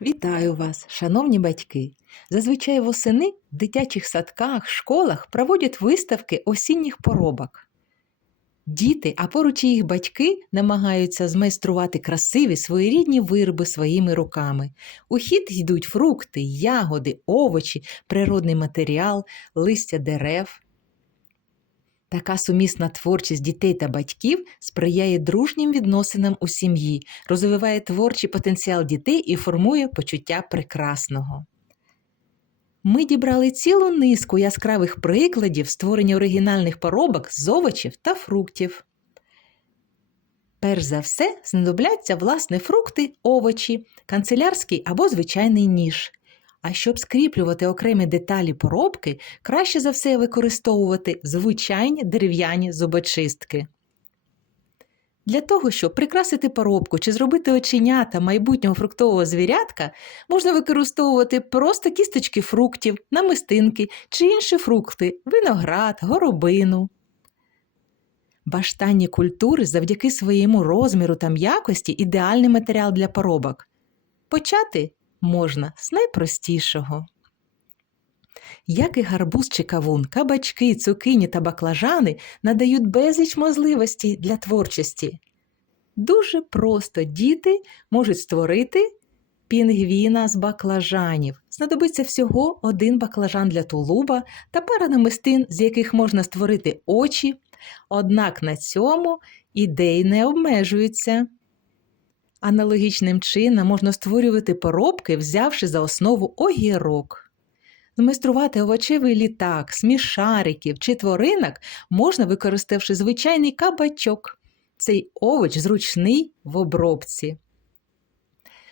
Вітаю вас, шановні батьки! Зазвичай восени в дитячих садках, школах проводять виставки осінніх поробок. Діти, а поруч їх батьки намагаються змайструвати красиві своєрідні вироби своїми руками. У хід йдуть фрукти, ягоди, овочі, природний матеріал, листя дерев. Така сумісна творчість дітей та батьків сприяє дружнім відносинам у сім'ї, розвиває творчий потенціал дітей і формує почуття прекрасного. Ми дібрали цілу низку яскравих прикладів створення оригінальних поробок з овочів та фруктів. Перш за все, знадобляться власне фрукти, овочі, канцелярський або звичайний ніж. А щоб скріплювати окремі деталі поробки, краще за все використовувати звичайні дерев'яні зубочистки. Для того, щоб прикрасити поробку чи зробити оченята майбутнього фруктового звірятка, можна використовувати просто кісточки фруктів, намистинки чи інші фрукти, виноград, горобину. Баштанні культури завдяки своєму розміру та м'якості ідеальний матеріал для поробок. Почати можна з найпростішого. Як і гарбуз чи кавун, кабачки, цукині та баклажани надають безліч можливостей для творчості. Дуже просто діти можуть створити пінгвіна з баклажанів. Знадобиться всього один баклажан для тулуба та пара намистин, з яких можна створити очі, однак на цьому ідеї не обмежуються. Аналогічним чином можна створювати поробки, взявши за основу огірок. Змайструвати овочевий літак, смішариків чи тваринок можна використавши звичайний кабачок. Цей овоч зручний в обробці.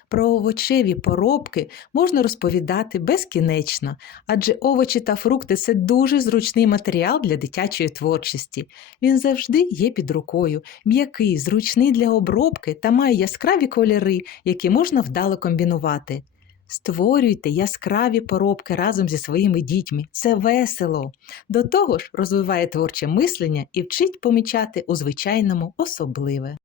Про овочеві поробки можна розповідати безкінечно, адже овочі та фрукти це дуже зручний матеріал для дитячої творчості. Він завжди є під рукою, м'який, зручний для обробки та має яскраві кольори, які можна вдало комбінувати. Створюйте яскраві поробки разом зі своїми дітьми. Це весело. До того ж, розвиває творче мислення і вчить помічати у звичайному особливе.